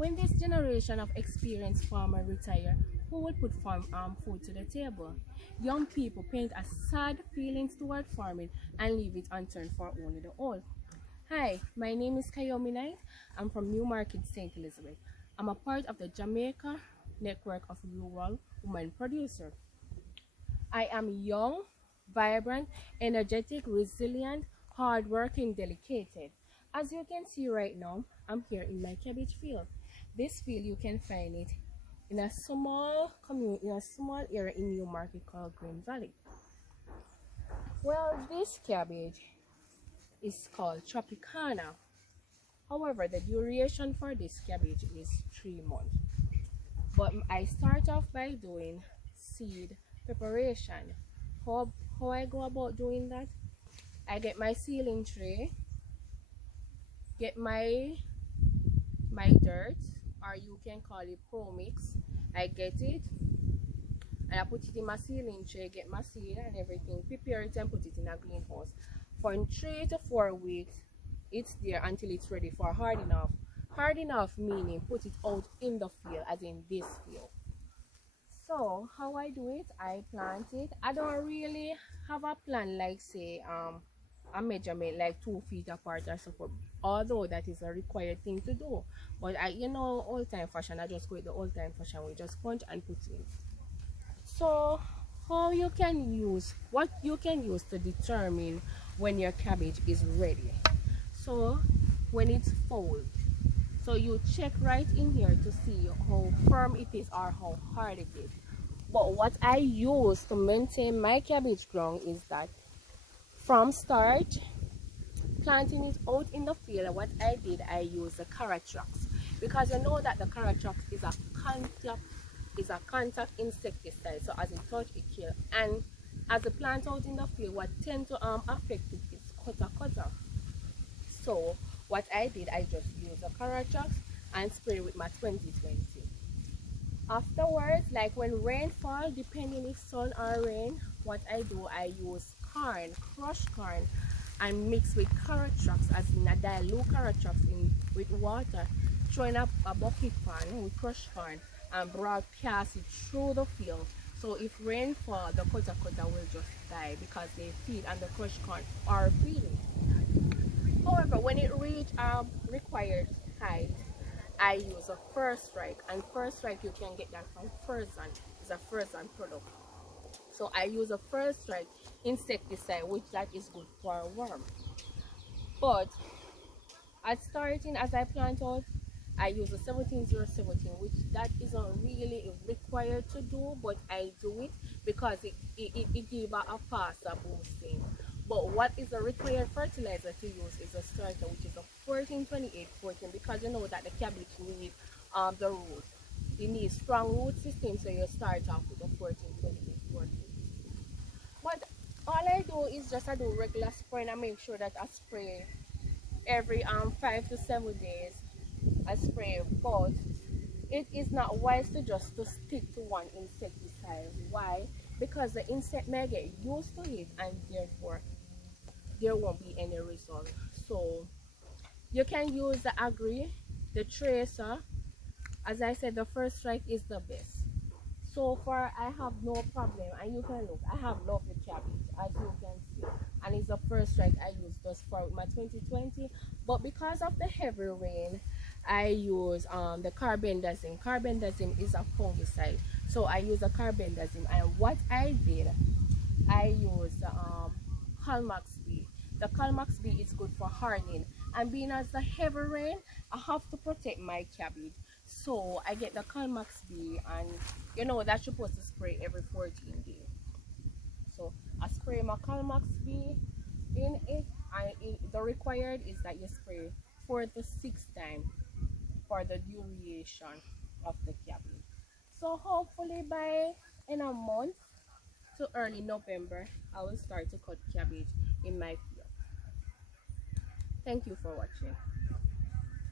When this generation of experienced farmers retire, who will put food to the table? Young people paint a sad feelings toward farming and leave it unturned for only the old. Hi, my name is Kayomi Knight. I'm from Newmarket, St. Elizabeth. I'm a part of the Jamaica network of rural women producers. I am young, vibrant, energetic, resilient, hardworking, dedicated. As you can see right now, I'm here in my cabbage field. This field, you can find it in a small community, in a small area in Newmarket called Green Valley. Well, this cabbage is called Tropicana. However, the duration for this cabbage is 3 months. But I start off by doing seed preparation. How I go about doing that? I get my sealing tray, get my dirt, or you can call it pro mix. I get it and I put it in my sealing tray, get my seed and everything, prepare it and put it in a greenhouse. For 3 to 4 weeks, it's there until it's ready for hard enough. Hard enough meaning put it out in the field, as in this field. So how I do it, I plant it. I don't really have a plan like say a measurement like 2 feet apart or so forth, although that is a required thing to do. But old time fashion, I just go with the old time fashion. We just punch and put in. So what you can use to determine when your cabbage is ready. So when it's full, so you check right in here to see how firm it is or how hard it is. But what I use to maintain my cabbage ground is that from start planting it out in the field, what I did, I used the carrot tracks, because you know that the carrot tracks is a contact insecticide. So as it touch, it kills. And as the plant out in the field, what tend to affect it is cutter. So what I did, I just used the carrot tracks and spray with my 2020. Afterwards, like when rain fall, depending if sun or rain, what I do, I use corn, crushed corn, and mix with carrot tracks, as in a dilute carrot tracks in with water, throwing up a bucket pan with crushed corn and broadcast it through the field. So if rain fall, the cutter will just die because they feed and the crushed corn are feeding. However, when it reaches required height, I use a first strike, and first strike you can get that from Furzan. It's a Furzan product. So I use a first strike insecticide, which that is good for a worm. But at starting, as I plant out, I use a 17017, which that isn't really required to do, but I do it because it gives a faster boosting. But what is the required fertilizer to use is a starter, which is a 14-28-14, because you know that the cabbage needs the root. It needs strong root system, so you start off with a 14-28-14. But all I do is just I do regular spraying. I make sure that I spray every 5 to 7 days. I spray, but it is not wise to just to stick to one insecticide. Why? Because the insect may get used to it and therefore there won't be any result. So you can use the Agri, the Tracer. As I said, the first strike is the best. So far I have no problem, and you can look, I have lovely cabbage, as you can see, and it's the first strike I use just for my 2020. But because of the heavy rain, I use the carbendazim. Carbendazim is a fungicide, so I use a carbendazim. And what I did, I use Calmax B. The Calmax B is good for hardening, and being as the heavy rain, I have to protect my cabbage. So I get the Calmax B, and you know that's supposed to spray every 14 days. So I spray my Calmax B in it, and the required is that you spray 4 to 6 times for the duration of the cabbage. So hopefully by in a month to early November, I will start to cut cabbage in my field. Thank you for watching.